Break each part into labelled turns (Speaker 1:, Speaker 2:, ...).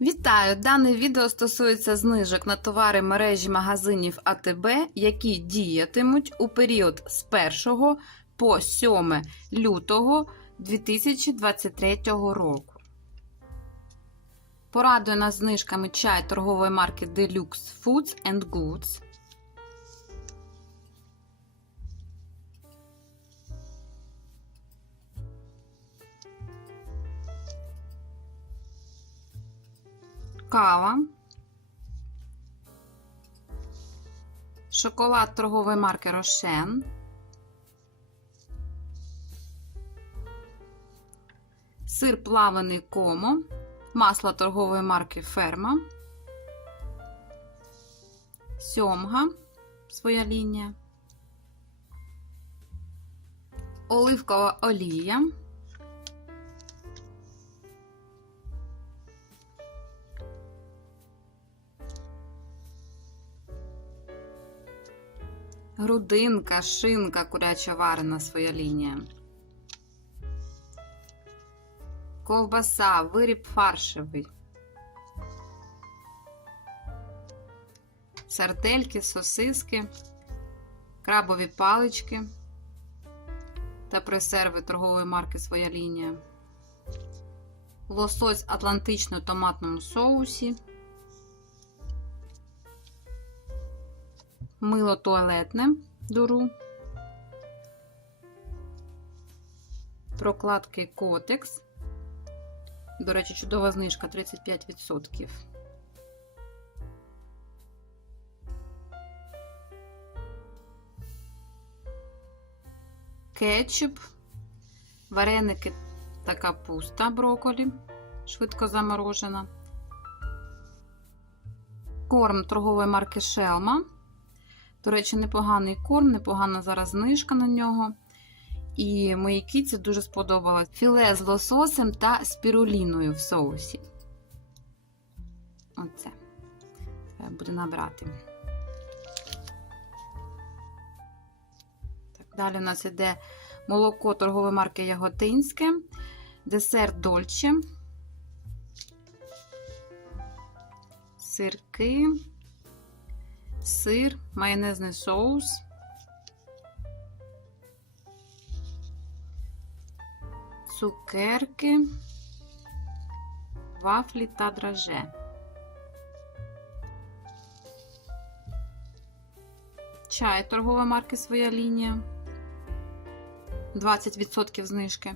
Speaker 1: Вітаю! Дане відео стосується знижок на товари мережі магазинів АТБ, які діятимуть у період з 1 по 7 лютого 2023 року. Порадує нас знижками чай торгової марки Deluxe Foods and Goods. Кава. Шоколад торгової марки Рошен. Сир плаваний комо. Масло торгової марки Ферма. Сьомга. Своя лінія. Оливкова олія. Грудинка, шинка, куряча варена своя лінія. Ковбаса, виріб фаршевий. Сардельки, сосиски, крабові палички та пресерви торгової марки своя лінія. Лосось атлантично томатному соусі. Мило туалетне дуру. Прокладки Котекс. До речі, чудова знижка 35%. Кетчуп, вареники та капуста брокколі, швидко заморожена. Корм торгової марки Шелма. До речі, непоганий корм, непогана зараз знижка на нього. І моїй кіці дуже сподобалось філе з лососем та спіруліною в соусі. Оце. Треба буде набрати. Так, далі у нас йде молоко торгової марки Яготинське, десерт Дольче, сирки сир, майонезний соус, цукерки, вафлі та драже. Чай торгової марки своя лінія. 20% знижки.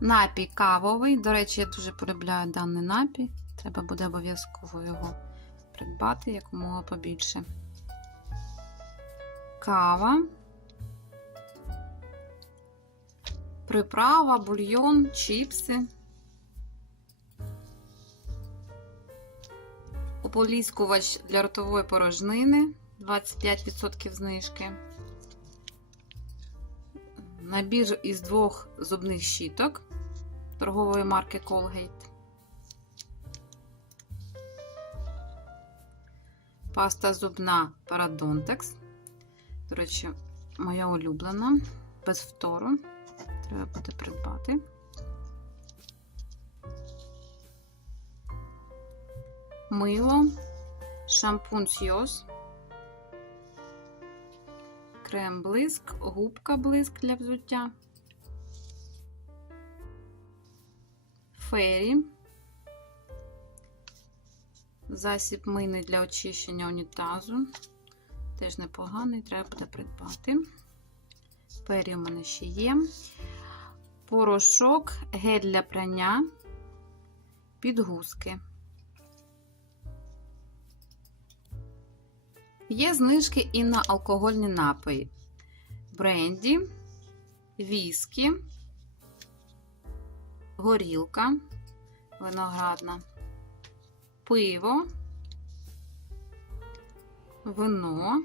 Speaker 1: Напій кавовий. До речі, я дуже полюбляю даний напій. Треба буде обов'язково його придбати якомога побільше. Кава, приправа, бульйон, чіпси. Ополіскувач для ротової порожнини 25% знижки. Набір із двох зубних щіток торгової марки Colgate. Паста зубна Paradontex. До речі, моя улюблена, без втору. Треба буде придбати. Мило, шампунь Сйоз, крем блиск, губка блиск для взуття, фері. Засіб мийний для очищення унітазу. Теж непоганий, треба буде придбати. Пері у мене ще є. Порошок, гель для прання, підгузки. Є знижки і на алкогольні напої. Бренді, віскі, горілка, виноградна пиво, вино,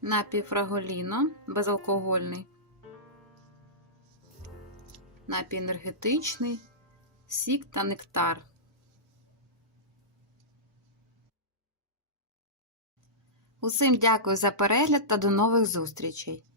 Speaker 1: напій фраголіно безалкогольний, напій енергетичний, сік та нектар. Усім дякую за перегляд та до нових зустрічей!